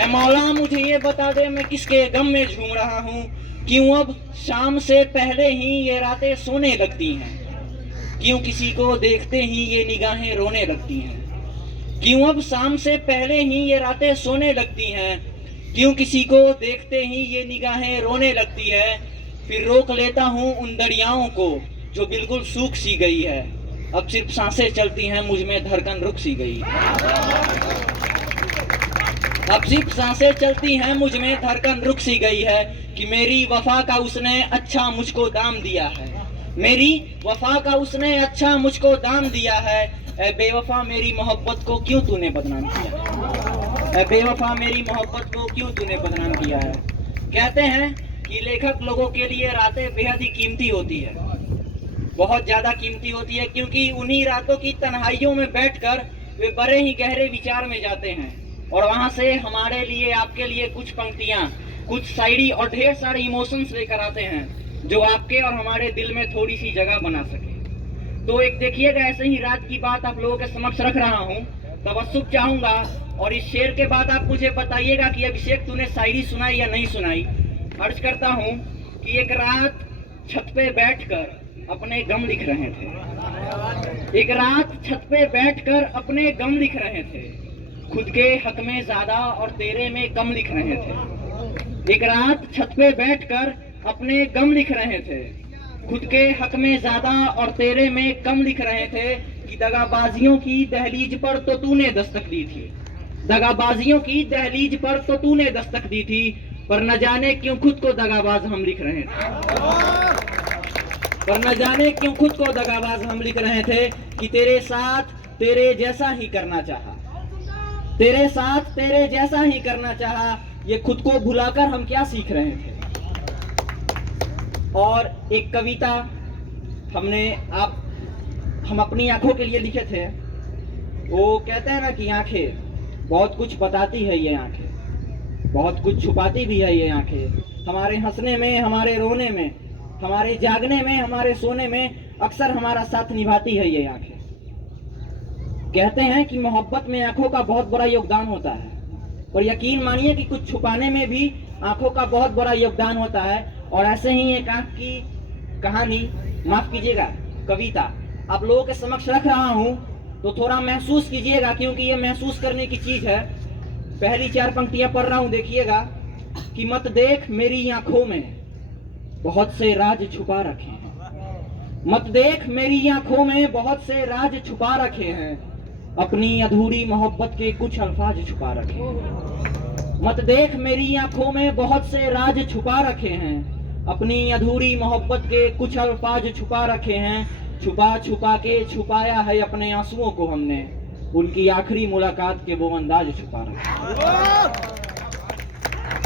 ऐ मौला मुझे ये बता दे मैं किसके गम में झूम रहा हूँ। क्यों अब शाम से पहले ही ये रातें सोने लगती हैं। क्यों किसी को देखते ही ये निगाहें रोने लगती हैं। क्यों अब शाम से पहले ही ये रातें सोने लगती हैं। क्यों किसी को देखते ही ये निगाहें रोने लगती है। फिर रोक लेता हूँ उन दरियाओं को जो बिल्कुल सूख सी गई है। अब सिर्फ सांसें चलती हैं मुझ में धड़कन रुक सी गई है। अब सिर्फ सांसें चलती हैं मुझ में धड़कन रुक सी गई है कि मेरी वफा का उसने अच्छा मुझको दाम दिया है। मेरी वफा का उसने अच्छा मुझको दाम दिया है। ऐ बेवफा मेरी मोहब्बत को क्यों तूने बदनाम किया। ऐ बेवफा मेरी मोहब्बत को क्यों तूने बदनाम किया है। कहते हैं कि लेखक लोगों के लिए रातें बेहद ही कीमती होती है, बहुत ज्यादा कीमती होती है, क्योंकि उन्हीं रातों की तन्हाइयों में बैठकर वे बड़े ही गहरे विचार में जाते हैं और वहां से हमारे लिए आपके लिए कुछ पंक्तियां, कुछ शायरी और ढेर सारे इमोशंस लेकर आते हैं जो आपके और हमारे दिल में थोड़ी सी जगह बना सके। तो एक देखिएगा, ऐसे ही रात की बात आप लोगों के समक्ष रख रहा हूँ। तवस्सुक चाहूंगा और इस शेर के बाद आप मुझे बताइएगा कि अभिषेक तूने शायरी सुनाई या नहीं सुनाई। अर्ज करता हूँ कि एक रात छत पे बैठकर अपने गम लिख रहे थे। एक रात छत पे बैठकर अपने गम लिख रहे थे। खुद के हक में ज्यादा और तेरे में कम लिख रहे थे। एक रात छत पे बैठकर अपने गम लिख रहे थे। खुद के हक में ज्यादा और तेरे में कम लिख रहे थे कि दगाबाजियों की दहलीज पर तो तूने दस्तक दी थी। दगाबाजियों की दहलीज पर तो तूने दस्तक दी थी, पर न जाने क्यों खुद को दगाबाज हम लिख रहे थे। पर न जाने क्यों खुद को दगाबाज हम लिख रहे थे कि तेरे साथ तेरे जैसा ही करना चाहा। तेरे साथ तेरे जैसा ही करना चाहा, ये खुद को भुलाकर हम क्या सीख रहे थे। और एक कविता हम अपनी आंखों के लिए लिखे थे। वो कहते हैं ना कि आंखें बहुत कुछ बताती है, ये आंखें बहुत कुछ छुपाती भी है। ये आंखें हमारे हंसने में, हमारे रोने में, हमारे जागने में, हमारे सोने में अक्सर हमारा साथ निभाती है। ये आंखें कहते हैं कि मोहब्बत में आंखों का बहुत बड़ा योगदान होता है, और यकीन मानिए कि कुछ छुपाने में भी आंखों का बहुत बड़ा योगदान होता है। और ऐसे ही एक आंख की कहानी, माफ कीजिएगा कविता, आप लोगों के समक्ष रख रहा हूं, तो थोड़ा महसूस कीजिएगा, क्योंकि ये महसूस करने की चीज है। पहली 4 पंक्तियां पढ़ रहा हूं, देखिएगा कि मत देख मेरी आंखों में बहुत से राज छुपा रखे हैं। मत देख मेरी आंखों में बहुत से राज छुपा रखे हैं, अपनी अधूरी मोहब्बत के कुछ अल्फाज छुपा रखे हैं। मत देख मेरी आंखों में बहुत से राज छुपा रखे हैं, अपनी अधूरी मोहब्बत के कुछ अल्फाज छुपा रखे हैं। छुपा छुपा के छुपाया है अपने आंसुओं को हमने, उनकी आखिरी मुलाकात के वो अंदाज छुपा रखे।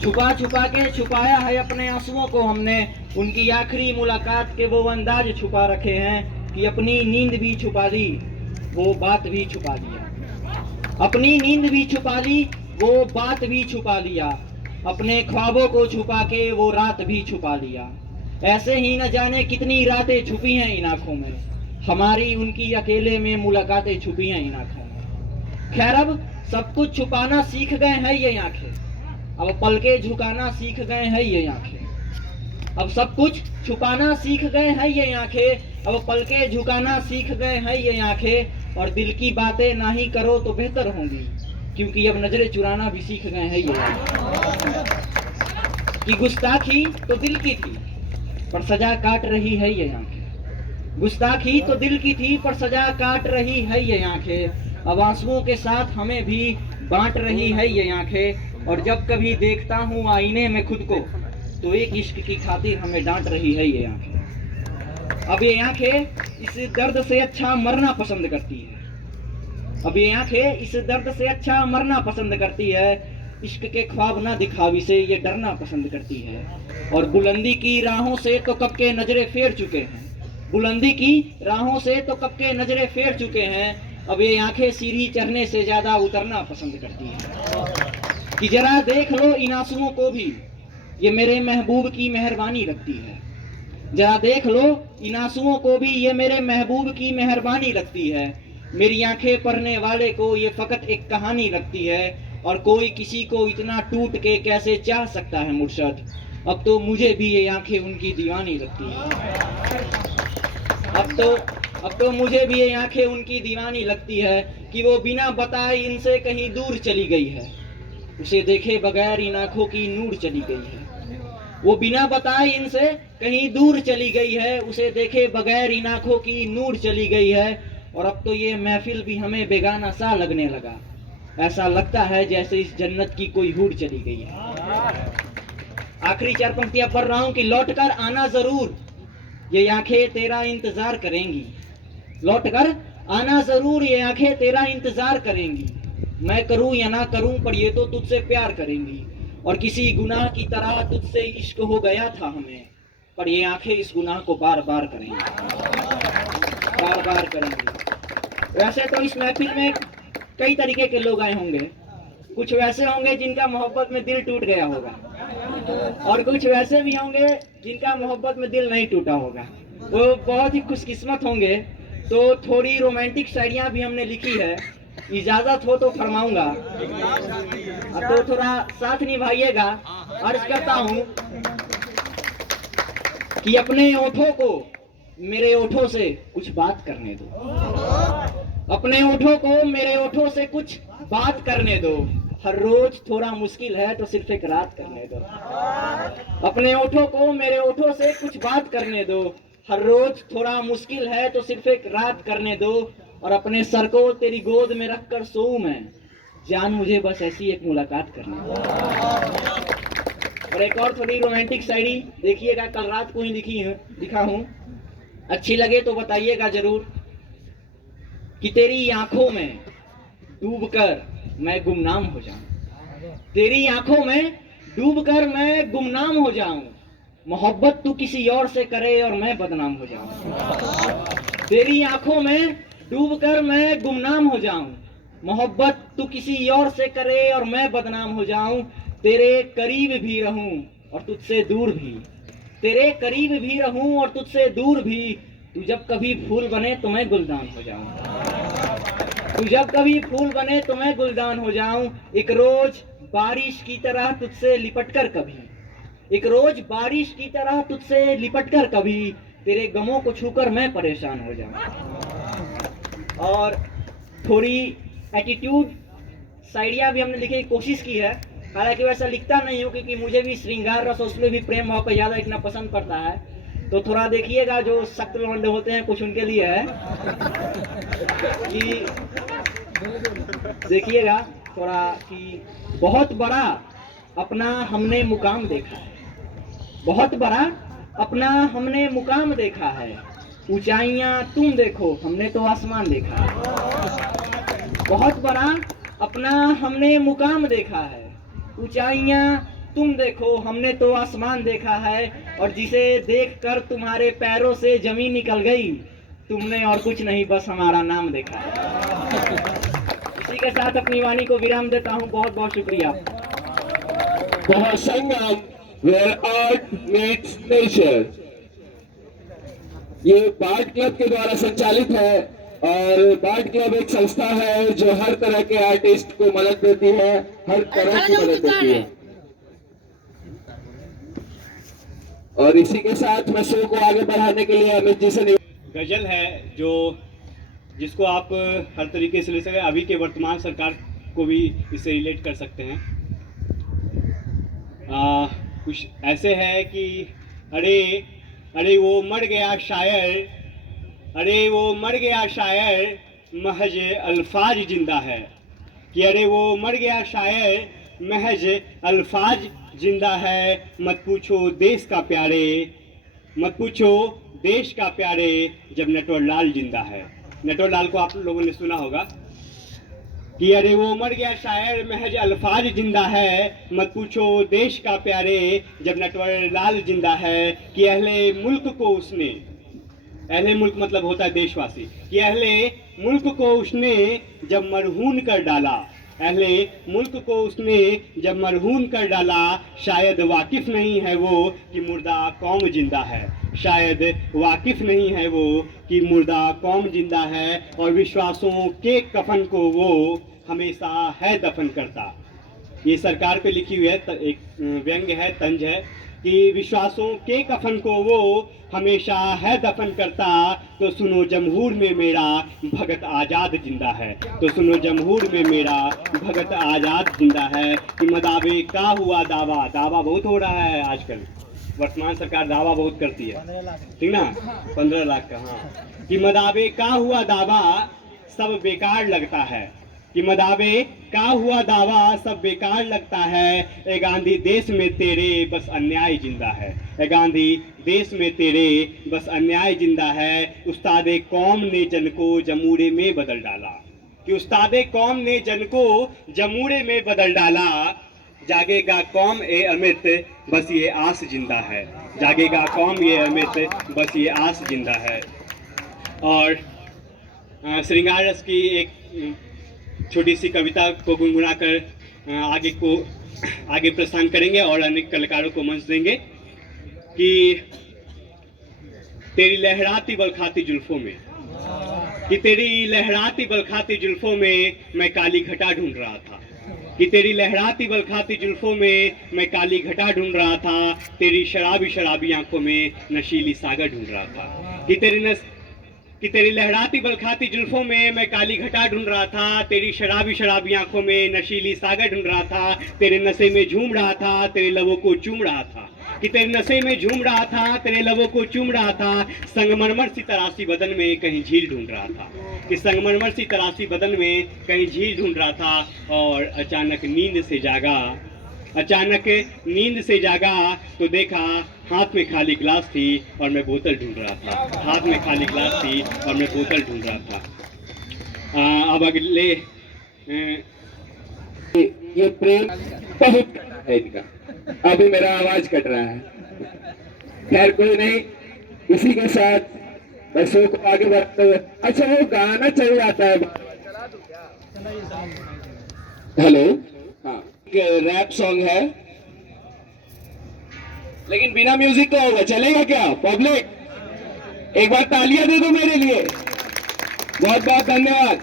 छुपा छुपा के छुपाया है अपने आंसुओं को हमने, उनकी आखिरी मुलाकात के वो अंदाज छुपा रखे हैं कि अपनी नींद भी छुपा ली, वो बात भी छुपा लिया। अपनी नींद भी छुपा ली, वो बात भी छुपा लिया। अपने ख्वाबों को छुपा के वो रात भी छुपा लिया। ऐसे ही न जाने कितनी रातें छुपी हैं इन आंखों में, हमारी उनकी अकेले में मुलाकातें छुपी हैं इन आंखों में। खैर अब सब कुछ छुपाना सीख गए हैं ये आंखें, अब पलके झुकाना सीख गए हैं ये आंखें। अब सब कुछ छुपाना सीख गए हैं ये आंखें, अब पलके झुकाना सीख गए हैं ये आंखें। और दिल की बातें ना ही करो तो बेहतर होंगी, क्योंकि अब नजरें चुराना भी सीख गए हैं ये आंखें। कि गुस्ताखी तो दिल की थी पर सजा काट रही है ये आंखें। गुस्ताखी तो दिल की थी पर सजा काट रही है ये आंखें। अब आंसुओं के साथ हमें भी बांट रही है ये आंखें। और जब कभी देखता हूँ आईने में खुद को, तो एक इश्क की खातिर हमें डांट रही है ये आंखें। अब ये आंखें इस दर्द से अच्छा मरना पसंद करती है। अब ये आंखें इस दर्द से अच्छा मरना पसंद करती है। इश्क के ख्वाब ना दिखावी से ये डरना पसंद करती है। और बुलंदी की राहों से तो कब के नजरे फेर चुके हैं, बुलंदी की राहों से तो कब के नजरे फेर चुके हैं। अब ये आंखें सीढ़ी चढ़ने से ज्यादा उतरना पसंद करती हैं। कि जरा देख लो इन आंसुओं को भी, ये मेरे महबूब की मेहरबानी लगती है। जरा देख लो इन आंसुओं को भी, ये मेरे महबूब की मेहरबानी लगती है। मेरी आंखें पढ़ने वाले को ये फकत एक कहानी लगती है। और कोई किसी को इतना टूट के कैसे चाह सकता है मुर्शद। अब तो मुझे भी ये आंखें उनकी दीवानी लगती है। अब तो मुझे भी ये आंखें उनकी दीवानी लगती है कि वो बिना बताए इनसे कहीं दूर चली गई है। उसे देखे बगैर इन आंखों की नूर चली गई है। वो बिना बताए इनसे कहीं दूर चली गई है। उसे देखे बगैर इन आंखों की नूर चली गई है। और अब तो ये महफिल भी हमें बेगाना सा लगने लगा। ऐसा लगता है जैसे इस जन्नत की कोई हूर चली गई है। आखिरी 4 पंक्तियां पढ़ रहा हूं कि लौट कर आना जरूर, ये आंखें तेरा इंतजार करेंगी। लौट कर आना जरूर, ये आंखें तेरा इंतजार करेंगी। मैं करूं या ना करूं पर ये तो तुझसे प्यार करेंगी। और किसी गुनाह की तरह तुझसे इश्क हो गया था हमें, पर ये आंखें इस गुनाह को बार बार करेंगी, बार बार करेंगी। वैसे तो इस महफिल में कई तरीके के लोग आए होंगे। कुछ वैसे होंगे जिनका मोहब्बत में दिल टूट गया होगा, और कुछ वैसे भी होंगे जिनका मोहब्बत में दिल नहीं टूटा होगा। तो बहुत ही खुशकिस्मत होंगे। तो थोड़ी रोमांटिक शायरियाँ भी हमने लिखी है, इजाजत हो तो फरमाऊंगा। अब तो थोड़ा साथ निभाइएगा। अर्ज करता हूँ कि अपने ओठों को मेरे ओठों से कुछ बात करने दो। अपने ओठों को मेरे ओठों से कुछ बात करने दो। हर रोज थोड़ा मुश्किल है तो सिर्फ एक रात करने दो। अपने ओठों को मेरे ओठों से कुछ बात करने दो। हर रोज थोड़ा मुश्किल है तो सिर्फ एक रात करने दो। और अपने सर को तेरी गोद में रखकर सोऊं मैं, जान मुझे बस ऐसी एक मुलाकात करनी दो। और एक और थोड़ी रोमांटिक शायरी देखिएगा, कल रात को ही लिखा हूं। अच्छी लगे तो बताइएगा जरूर कि तेरी आंखों में डूबकर मैं गुमनाम हो जाऊं। तेरी आंखों में डूबकर मैं गुमनाम हो जाऊं। मोहब्बत तू किसी और से करे और मैं बदनाम हो जाऊं। तेरी आंखों में डूबकर मैं गुमनाम हो जाऊं। मोहब्बत तू किसी और से करे और मैं बदनाम हो जाऊं। तेरे करीब भी रहूं और तुझसे दूर भी। तेरे करीब भी रहूं और तुझसे दूर भी। तू जब कभी फूल बने तो मैं गुलदान हो जाऊं। तू जब कभी फूल बने तो मैं गुलदान हो जाऊं। एक रोज बारिश की तरह तुझसे लिपटकर कभी, एक रोज बारिश की तरह तुझसे लिपटकर कभी, तेरे गमों को छूकर मैं परेशान हो जाऊं। और थोड़ी एटीट्यूड शायरियाँ भी हमने लिखने की कोशिश की है। हालांकि वैसा लिखता नहीं हूँ क्योंकि मुझे भी श्रृंगार रस उसमें भी प्रेम भाव पर ज़्यादा लिखना पसंद पड़ता है। तो थोड़ा देखिएगा, जो सख्त लौंडे होते हैं कुछ उनके लिए है कि देखिएगा थोड़ा कि बहुत बड़ा अपना हमने मुकाम देखा है। बहुत बड़ा अपना हमने मुकाम देखा है। ऊंचाइयां तुम देखो हमने तो आसमान देखा है। बहुत बड़ा अपना हमने मुकाम देखा है। ऊंचाइयां तुम देखो हमने तो आसमान देखा है। और जिसे देखकर तुम्हारे पैरों से जमीन निकल गई, तुमने और कुछ नहीं बस हमारा नाम देखा है। इसी के साथ अपनी वाणी को विराम देता हूँ। बहुत बहुत शुक्रिया। महासंगम where art meets nature, ये बार्ट क्लब के द्वारा संचालित है। और बार्ट क्लब एक संस्था है जो हर तरह के आर्टिस्ट को मदद देती है, हर तरह की मदद देती है। और इसी के साथ मैं शो को आगे बढ़ाने के लिए अमित जी से गजल है जो जिसको आप हर तरीके से ले सकते हैं। अभी के वर्तमान सरकार को भी इससे रिलेट कर सकते हैं। कुछ ऐसे है कि अरे अरे वो मर गया शायर, अरे वो मर गया शायर, महज अल्फाज जिंदा है। कि अरे वो मर गया शायर, महज अल्फाज जिंदा है। मत पूछो देश का प्यारे, मत पूछो देश का प्यारे, जब नटवरलाल जिंदा है। नटवरलाल को आप लोगों ने सुना होगा कि अरे वो मर गया शायर, महज अल्फाज जिंदा है। मत पूछो देश का प्यारे, जब नटवरलाल जिंदा है। कि अहले मुल्क को उसने, अहले मुल्क मतलब होता है देशवासी, कि अहले मुल्क को उसने जब मरहून कर डाला, अहले मुल्क को उसने जब मरहून कर डाला। शायद वाकिफ नहीं है वो कि मुर्दा कौम जिंदा है। शायद वाकिफ नहीं है वो कि मुर्दा कौम जिंदा है। और विश्वासों के कफन को वो हमेशा है दफन करता। ये सरकार पे लिखी हुई है, एक व्यंग्य है, तंज है कि विश्वासों के कफन को वो हमेशा है दफन करता, तो सुनो जमहूर में मेरा भगत आज़ाद जिंदा है, तो सुनो जमहूर में मेरा भगत आज़ाद जिंदा है। कि मदावे का हुआ दावा, दावा बहुत हो रहा है आजकल, वर्तमान सरकार दावा बहुत करती है, ठीक ना, 15 लाख का, हाँ। कि मदावे का हुआ दावा सब बेकार लगता है, कि मदावे का हुआ दावा सब बेकार लगता है, ए गांधी देश में तेरे बस अन्याय जिंदा है, ए गांधी देश में तेरे बस अन्याय जिंदा है। उस्तादे कौम ने जन को जमूरे में बदल डाला, कि उस्तादे कौम ने जन को जमूरे में बदल डाला, जागेगा कौम ए अमित बस ये आस जिंदा है, जागेगा कौम ये अमित बस ये आस जिंदा है। और श्रृंगार रस की एक छोटी सी कविता को गुनगुनाकर आगे प्रस्थान करेंगे और अनेक कलाकारों को मंच देंगे। कि तेरी लहराती बलखाती जुल्फों में, कि तेरी लहराती बलखाती जुल्फों में मैं काली घटा ढूंढ रहा था, कि तेरी लहराती बलखाती जुल्फों में मैं काली घटा ढूंढ रहा था, तेरी शराबी शराबी आंखों में नशीली सागर ढूंढ रहा था, कि तेरी लहराती बलखाती जुल्फों में मैं काली घटा ढूंढ रहा था, तेरी शराबी शराबी आंखों में नशीली सागर ढूंढ रहा था, तेरे नशे में झूम रहा था, तेरे लबों को चूम रहा था, कि तेरे नशे में झूम रहा था, तेरे लबों को चूम रहा था, संगमरमर सी तरासी बदन में कहीं झील ढूंढ रहा था, कि संगमरमर सी तरासी बदन में कहीं झील ढूंढ रहा था। और अचानक नींद से जागा तो देखा हाथ में खाली गिलास थी और मैं बोतल ढूंढ रहा था, हाथ में खाली गिलास थी और मैं बोतल ढूंढ रहा था। अब अगले ये प्रेम बहुत है इनका। अभी मेरा आवाज कट रहा है, खैर कोई नहीं, इसी के साथ मैं शो को आगे बढ़ते हुए, अच्छा वो गाना चल जाता है, हेलो, हाँ, रैप सॉन्ग है लेकिन बिना म्यूजिक का होगा, चलेगा क्या पब्लिक? एक बार तालियां दे दो मेरे लिए, बहुत बहुत धन्यवाद।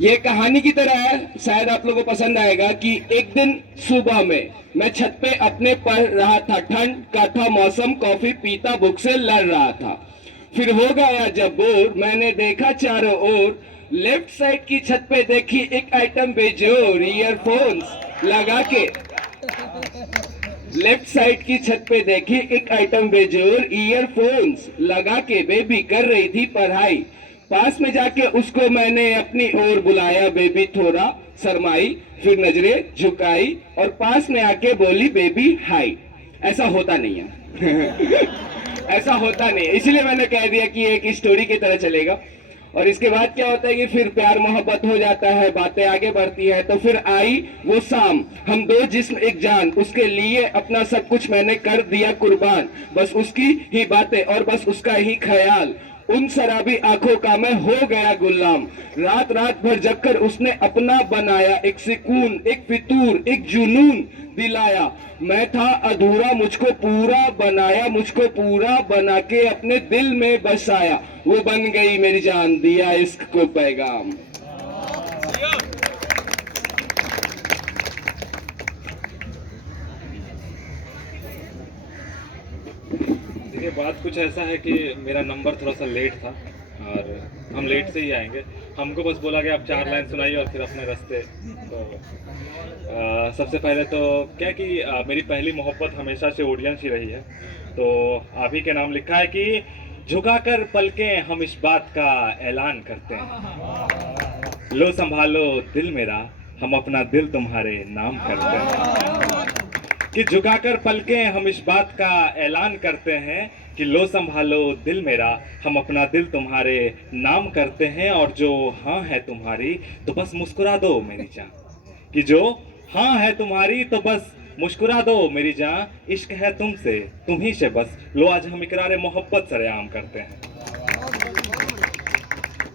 ये कहानी की तरह है, शायद आप लोगों को पसंद आएगा। कि एक दिन सुबह में मैं छत पे अपने पढ़ रहा था, ठंड का था मौसम, कॉफी पीता बुक से लड़ रहा था, फिर हो गया जब बोर, मैंने देखा चारों ओर, लेफ्ट साइड की छत पे देखी एक आइटम बेजोर, ईयरफोन्स लगा के, लेफ्ट साइड की छत पे देखी एक आइटम बेजोर, ईयरफोन्स लगा के बेबी कर रही थी पढ़ाई, पास में जाके उसको मैंने अपनी ओर बुलाया, बेबी थोड़ा शर्माई, फिर नजरें झुकाई और पास में आके बोली बेबी हाय। ऐसा होता नहीं है ऐसा होता नहीं, इसलिए मैंने कह दिया कि एक स्टोरी की तरह चलेगा। और इसके बाद क्या होता है कि फिर प्यार मोहब्बत हो जाता है, बातें आगे बढ़ती है। तो फिर आई वो शाम, हम दो जिस्म एक जान, उसके लिए अपना सब कुछ मैंने कर दिया कुर्बान, बस उसकी ही बातें और बस उसका ही ख्याल, उन शराबी आंखों का मैं हो गया गुलाम, रात रात भर जगकर उसने अपना बनाया, एक सुकून एक फितूर एक जुनून दिलाया, मैं था अधूरा मुझको पूरा बनाया, मुझको पूरा बना के अपने दिल में बसाया, वो बन गई मेरी जान, दिया इश्क को पैगाम। देखिए बात कुछ ऐसा है कि मेरा नंबर थोड़ा सा लेट था और हम लेट से ही आएंगे, हमको बस बोला गया आप 4 लाइन सुनाइए और फिर अपने रास्ते। तो सबसे पहले तो क्या कि मेरी पहली मोहब्बत हमेशा से ऑडियंस ही रही है, तो आप ही के नाम लिखा है कि झुकाकर पलकें हम इस बात का ऐलान करते हैं, लो संभालो दिल मेरा हम अपना दिल तुम्हारे नाम करते हैं, कि झुकाकर पलकें हम इस बात का ऐलान करते हैं कि लो संभालो दिल मेरा हम अपना दिल तुम्हारे नाम करते हैं, और जो हाँ है तुम्हारी तो बस मुस्कुरा दो मेरी जान, कि जो हाँ है तुम्हारी तो बस मुस्कुरा दो मेरी जान, इश्क है तुमसे तुम ही से बस, लो आज हम इकरार मोहब्बत सरेआम करते हैं।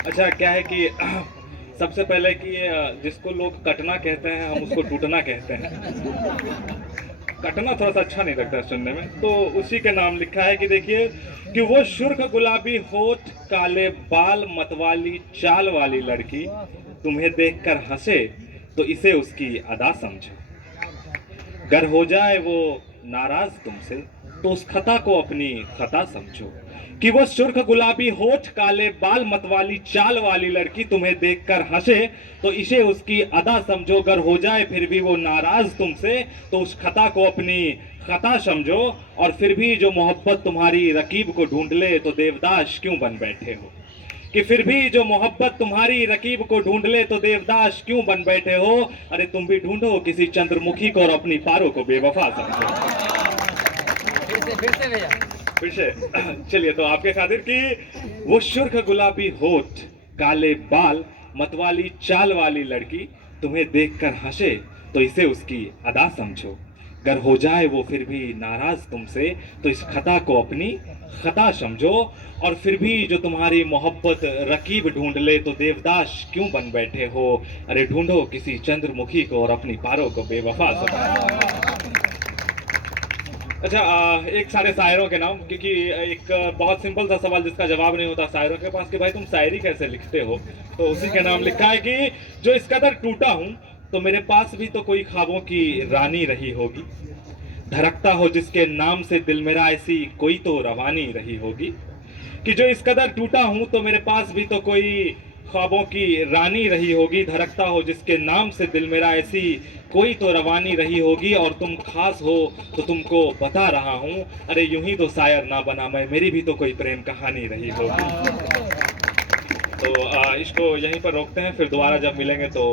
अच्छा क्या है कि सबसे पहले कि जिसको लोग कटना कहते हैं हम उसको टूटना कहते हैं, कटना थोड़ा सा अच्छा नहीं लगता सुनने में, तो उसी के नाम लिखा है कि देखिए कि वो सुर्ख गुलाबी होठ काले बाल मतवाली चाल वाली लड़की तुम्हें देखकर हंसे, तो इसे उसकी अदा समझो। गर हो जाए वो नाराज तुमसे तो उस खता को अपनी खता समझो। कि वो सुर्ख गुलाबी होठ काले बाल मतवाली चाल वाली लड़की तुम्हें देखकर हंसे तो इसे उसकी अदा समझो। गर हो जाए फिर भी वो नाराज तुमसे तो उस खता को अपनी खता समझो। और फिर भी जो मोहब्बत तुम्हारी रकीब को ढूंढ ले तो देवदास क्यों बन बैठे हो। कि फिर भी जो मोहब्बत तुम्हारी रकीब को ढूंढ ले तो देवदास क्यों बन बैठे हो। अरे तुम भी ढूंढो किसी चंद्रमुखी को और अपनी पारों को बेवफा समझो। फिर से चलिए तो आपके खातिर कि वो सुर्ख गुलाबी होठ काले बाल मतवाली चाल वाली लड़की तुम्हें देखकर हंसे तो इसे उसकी अदा समझो। गर हो जाए वो फिर भी नाराज तुमसे तो इस खता को अपनी खता समझो। और फिर भी जो तुम्हारी मोहब्बत रकीब ढूंढ ले तो देवदास क्यों बन बैठे हो। अरे ढूंढो किसी चंद्रमुखी को और अपनी पारों को बेवफा समझो। अच्छा एक सारे शायरों के नाम, क्योंकि एक बहुत सिंपल सा सवाल जिसका जवाब नहीं होता शायरों के पास कि भाई तुम शायरी कैसे लिखते हो, तो उसी के नाम लिखा है कि जो इस कदर टूटा हूं तो मेरे पास भी तो कोई ख्वाबों की रानी रही होगी। धड़कता हो जिसके नाम से दिल मेरा ऐसी कोई तो रवानी रही होगी। कि जो इस कदर टूटा हूं तो मेरे पास भी तो कोई ख्वाबों की रानी रही होगी। धड़कता हो जिसके नाम से दिल मेरा ऐसी कोई तो रवानी रही होगी। और तुम खास हो तो तुमको बता रहा हूं अरे यूं ही तो शायर ना बना मैं, मेरी भी तो कोई प्रेम कहानी रही होगी। तो इसको यहीं पर रोकते हैं, फिर दोबारा जब मिलेंगे तो